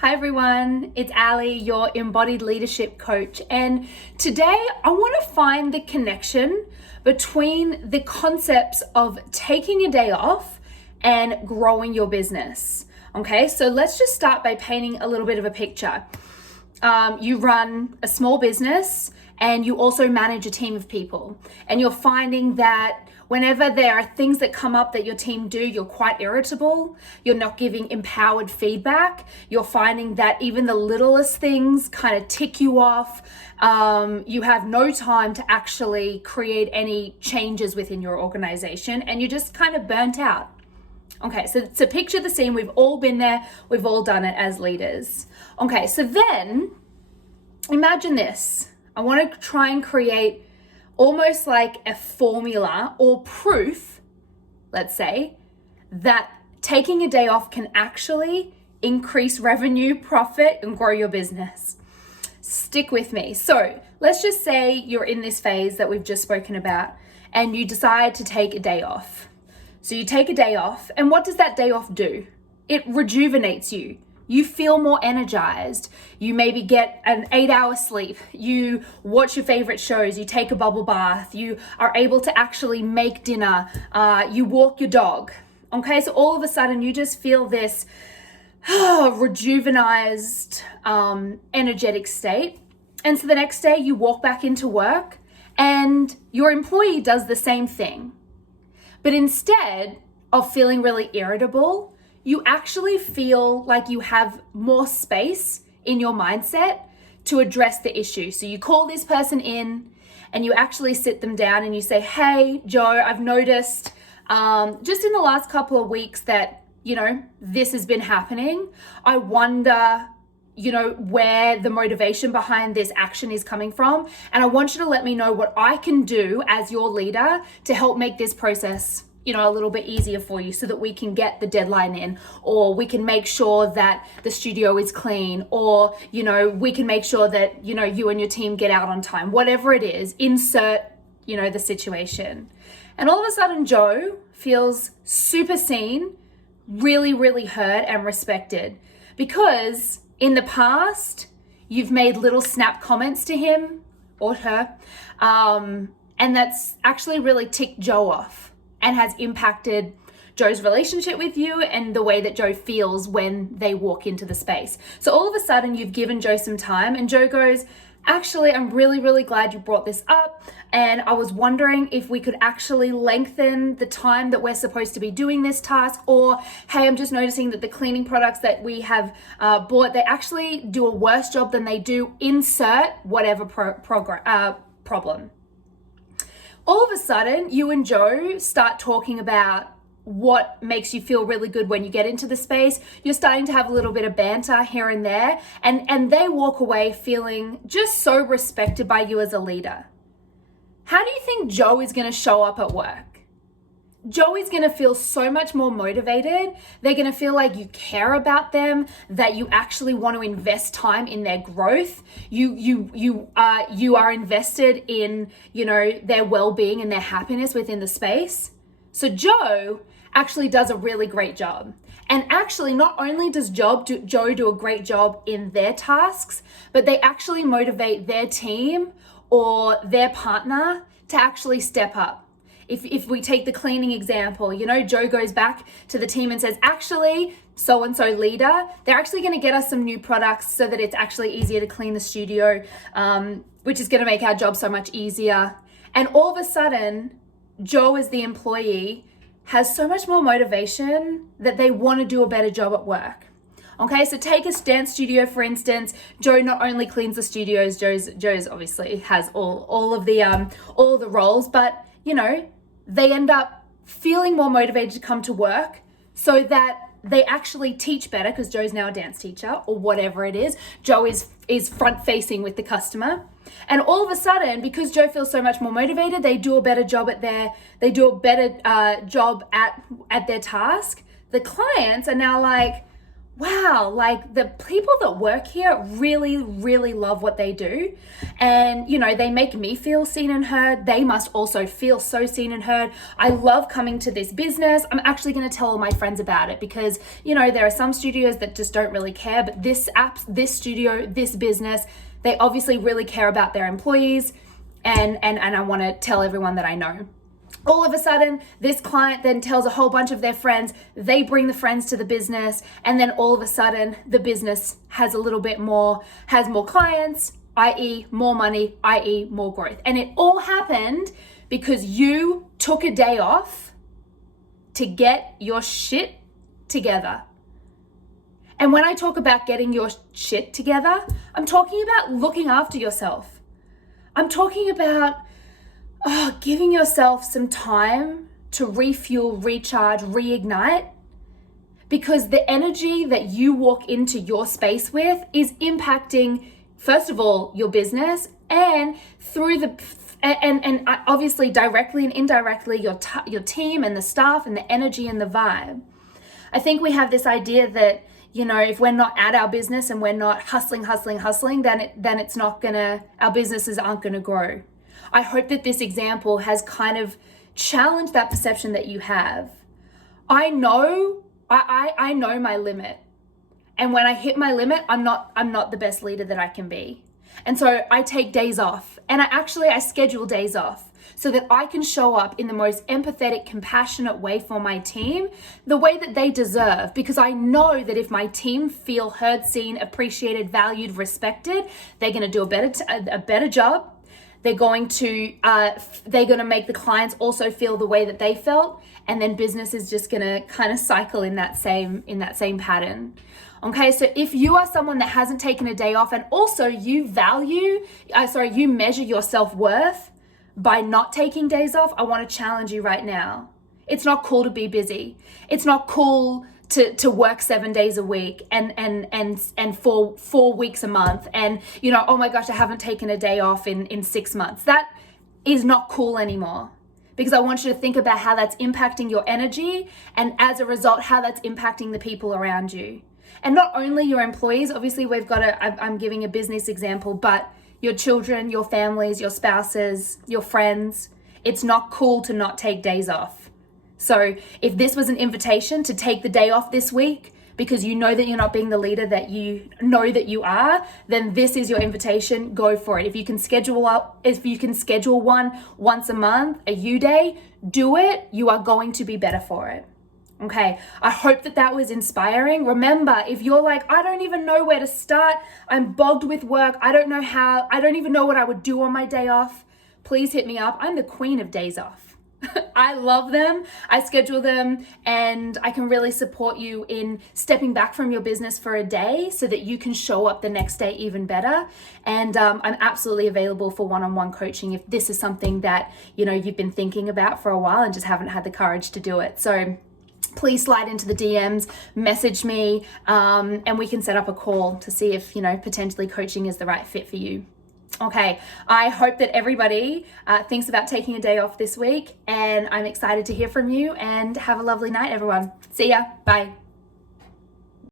Hi everyone, it's allll, your embodied leadership coach, and today I want to find the connection between the concepts of taking a day off and growing your business. Okay, so let's just start by painting a little bit of a picture. You run a small business and you also manage a team of people, and you're finding that whenever there are things that come up that your team do, you're quite irritable. You're not giving empowered feedback. You're finding that even the littlest things kind of tick you off. You have no time to actually create any changes within your organization, and you're just kind of burnt out. Okay, so picture the scene. We've all been there. We've all done it as leaders. Okay, so then imagine this. I want to try and create almost like a formula or proof, let's say, that taking a day off can actually increase revenue, profit, and grow your business. Stick with me. So let's just say you're in this phase that we've just spoken about and you decide to take a day off. So you take a day off, and what does that day off do? It rejuvenates you. You feel more energized. You maybe get an 8-hour sleep. You watch your favorite shows. You take a bubble bath. You are able to actually make dinner. You walk your dog. Okay, so all of a sudden you just feel this rejuvenized, energetic state. And so the next day you walk back into work and your employee does the same thing. But instead of feeling really irritable, you actually feel like you have more space in your mindset to address the issue. So you call this person in and you actually sit them down and you say, hey, Joe, I've noticed just in the last couple of weeks that, this has been happening. I wonder, where the motivation behind this action is coming from. And I want you to let me know what I can do as your leader to help make this process a little bit easier for you so that we can get the deadline in, or we can make sure that the studio is clean, or, we can make sure that, you and your team get out on time, whatever it is, insert, the situation. And all of a sudden, Joe feels super seen, really, really heard and respected, because in the past, you've made little snap comments to him or her, and that's actually really ticked Joe off and has impacted Joe's relationship with you and the way that Joe feels when they walk into the space. So all of a sudden you've given Joe some time, and Joe goes, actually, I'm really, really glad you brought this up. And I was wondering if we could actually lengthen the time that we're supposed to be doing this task. Or, hey, I'm just noticing that the cleaning products that we have bought, they actually do a worse job than they do. Insert whatever problem. All of a sudden, you and Joe start talking about what makes you feel really good when you get into the space. You're starting to have a little bit of banter here and there, and they walk away feeling just so respected by you as a leader. How do you think Joe is going to show up at work? Joe is going to feel so much more motivated. They're going to feel like you care about them, that you actually want to invest time in their growth. You are invested in, their well-being and their happiness within the space. So Joe actually does a really great job. And actually, not only does Joe do a great job in their tasks, but they actually motivate their team or their partner to actually step up. If we take the cleaning example, Joe goes back to the team and says, actually, so-and-so leader, they're actually going to get us some new products so that it's actually easier to clean the studio, which is going to make our job so much easier. And all of a sudden, Joe as the employee has so much more motivation that they want to do a better job at work. Okay, so take a dance studio, for instance. Joe not only cleans the studios, Joe's obviously has all of the roles, but they end up feeling more motivated to come to work so that they actually teach better, because Joe's now a dance teacher or whatever it is. Joe is front facing with the customer. And all of a sudden, because Joe feels so much more motivated, they do a better job at their task. The clients are now like, wow, like the people that work here really, really love what they do. And, you know, they make me feel seen and heard. They must also feel so seen and heard. I love coming to this business. I'm actually going to tell all my friends about it because, you know, there are some studios that just don't really care, but this studio, this business, they obviously really care about their employees. And I want to tell everyone that I know. All of a sudden, this client then tells a whole bunch of their friends, they bring the friends to the business, and then all of a sudden, the business has a little bit more, has more clients, i.e. more money, i.e. more growth. And it all happened because you took a day off to get your shit together. And when I talk about getting your shit together, I'm talking about looking after yourself. I'm talking about giving yourself some time to refuel, recharge, reignite, because the energy that you walk into your space with is impacting, first of all, your business, and through the and obviously directly and indirectly your team and the staff and the energy and the vibe. I think we have this idea that, you know, if we're not at our business and we're not hustling, then it's not gonna, our businesses aren't gonna grow. I hope that this example has kind of challenged that perception that you have. I know my limit. And when I hit my limit, I'm not the best leader that I can be. And so I take days off, and I schedule days off so that I can show up in the most empathetic, compassionate way for my team, the way that they deserve, because I know that if my team feel heard, seen, appreciated, valued, respected, they're going to do a better job. They're going to make the clients also feel the way that they felt, and then business is just going to kind of cycle in that same pattern. Okay, so if you are someone that hasn't taken a day off, and also you measure your self-worth by not taking days off, I want to challenge you right now. It's not cool to be busy. It's not cool to work 7 days a week and for 4 weeks a month, and, you know, oh my gosh, I haven't taken a day off in 6 months. That is not cool anymore, because I want you to think about how that's impacting your energy, and as a result, how that's impacting the people around you. And not only your employees, obviously I'm giving a business example, but your children, your families, your spouses, your friends. It's not cool to not take days off. So if this was an invitation to take the day off this week because you know that you're not being the leader that you know that you are, then this is your invitation. Go for it. If you can schedule one once a month, a you day, do it. You are going to be better for it. Okay, I hope that was inspiring. Remember, if you're like, I don't even know where to start, I'm bogged with work, I don't even know what I would do on my day off, please hit me up. I'm the queen of days off. I love them, I schedule them, and I can really support you in stepping back from your business for a day so that you can show up the next day even better. And I'm absolutely available for one-on-one coaching if this is something that, you know, you've been thinking about for a while and just haven't had the courage to do it. So please slide into the DMs, message me, and we can set up a call to see if, you know, potentially coaching is the right fit for you. Okay, I hope that everybody thinks about taking a day off this week, and I'm excited to hear from you, and have a lovely night, everyone. See ya. Bye.